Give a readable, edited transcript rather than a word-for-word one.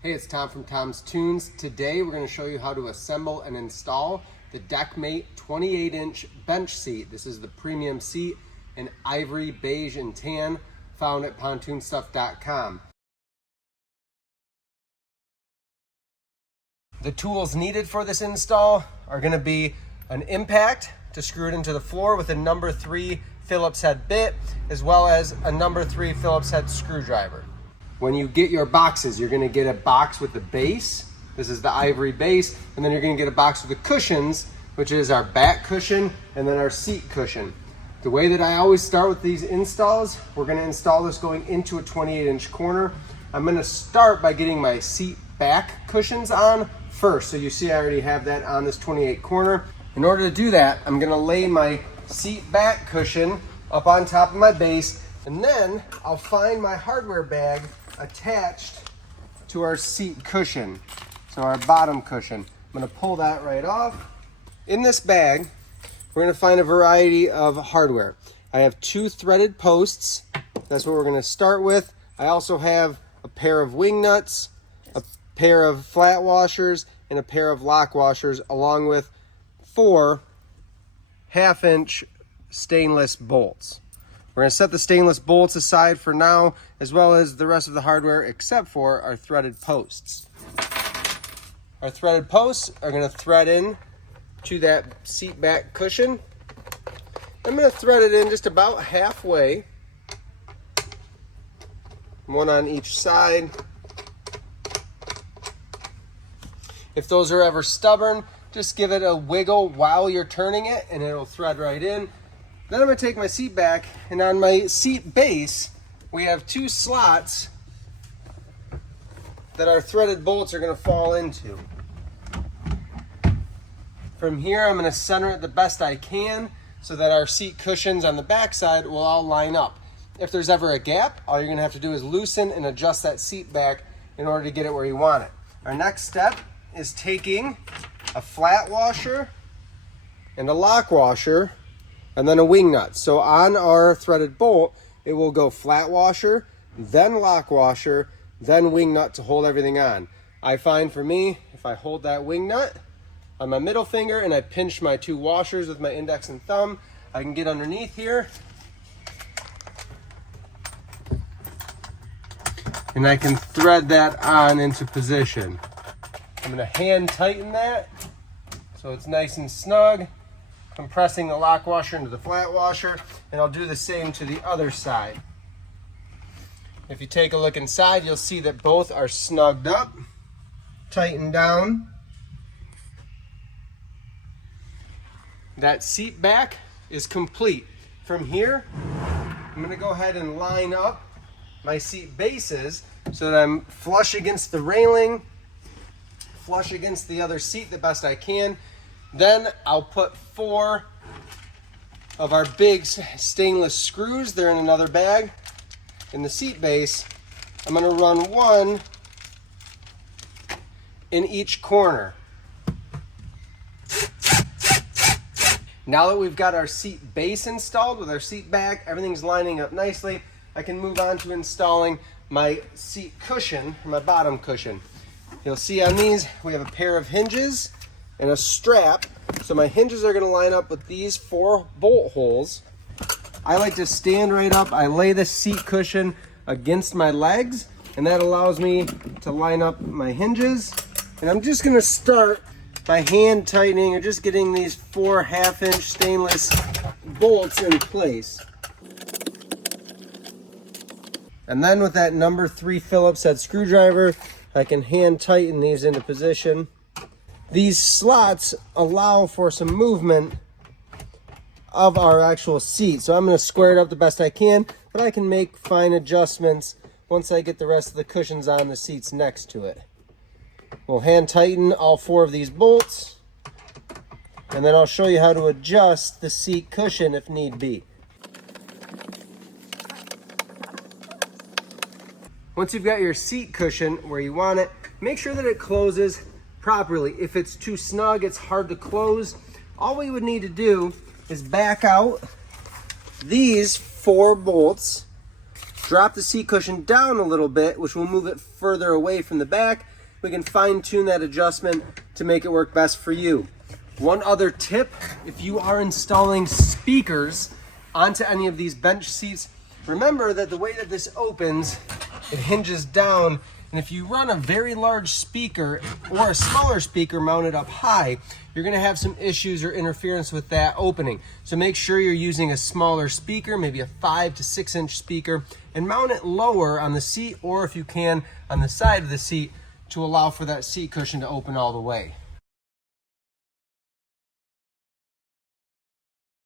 Hey, it's Tom from Tom's Toons. Today we're going to show you how to assemble and install the Deckmate 28-inch bench seat. This is the premium seat in ivory, beige, and tan, found at pontoonstuff.com. The tools needed for this install are going to be an impact to screw it into the floor with a number 3 Phillips head bit, as well as a number 3 Phillips head screwdriver. When you get your boxes, you're going to get a box with the base. This is the ivory base, and then you're going to get a box with the cushions, which is our back cushion and then our seat cushion. The way that I always start with these installs, we're going to install this going into a 28-inch corner. I'm going to start by getting my seat back cushions on first. So you see I already have that on this 28 corner. In order to do that, I'm going to lay my seat back cushion up on top of my base, and then I'll find my hardware bag attached to our seat cushion, so our bottom cushion. I'm going to pull that right off. In this bag, we're going to find a variety of hardware. I have 2 threaded posts. That's what we're going to start with. I also have a pair of wing nuts, a pair of flat washers, and a pair of lock washers, along with 4 half-inch stainless bolts. We're going to set the stainless bolts aside for now, as well as the rest of the hardware except for our threaded posts. Our threaded posts are going to thread in to that seat back cushion. I'm going to thread it in just about halfway, one on each side. If those are ever stubborn, just give it a wiggle while you're turning it and it'll thread right in. Then I'm going to take my seat back, and on my seat base, we have 2 slots that our threaded bolts are going to fall into. From here, I'm going to center it the best I can so that our seat cushions on the back side will all line up. If there's ever a gap, all you're going to have to do is loosen and adjust that seat back in order to get it where you want it. Our next step is taking a flat washer and a lock washer and then a wing nut. So on our threaded bolt, it will go flat washer, then lock washer, then wing nut to hold everything on. I find for me, if I hold that wing nut on my middle finger and I pinch my 2 washers with my index and thumb, I can get underneath here and I can thread that on into position. I'm going to hand tighten that so it's nice and snug, compressing the lock washer into the flat washer, and I'll do the same to the other side. If you take a look inside, you'll see that both are snugged up, tightened down. That seat back is complete. From here, I'm going to go ahead and line up my seat bases so that I'm flush against the railing, flush against the other seat the best I can. Then I'll put 4 of our big stainless screws. They're in another bag. In the seat base, I'm going to run 1 in each corner. Now that we've got our seat base installed with our seat back, everything's lining up nicely, I can move on to installing my seat cushion, my bottom cushion. You'll see on these, we have a pair of hinges and a strap. So my hinges are going to line up with these 4 bolt holes. I like to stand right up. I lay the seat cushion against my legs, and that allows me to line up my hinges. And I'm just going to start by hand tightening or just getting these 4 half-inch stainless bolts in place. And then with that number 3 Phillips head screwdriver, I can hand tighten these into position. These slots allow for some movement of our actual seat. So I'm going to square it up the best I can, but I can make fine adjustments once I get the rest of the cushions on the seats next to it. We'll hand tighten all 4 of these bolts, and then I'll show you how to adjust the seat cushion if need be. Once you've got your seat cushion where you want it, make sure that it closes properly. If it's too snug, it's hard to close. All we would need to do is back out these 4 bolts drop the seat cushion down a little bit, which will move it further away from the back. We can fine tune that adjustment to make it work best for you. One other tip, if you are installing speakers onto any of these bench seats, remember that the way that this opens, it hinges down, and if you run a very large speaker or a smaller speaker mounted up high, you're gonna have some issues or interference with that opening. So make sure you're using a smaller speaker, maybe a 5 to 6 inch speaker, and mount it lower on the seat, or if you can, on the side of the seat, to allow for that seat cushion to open all the way.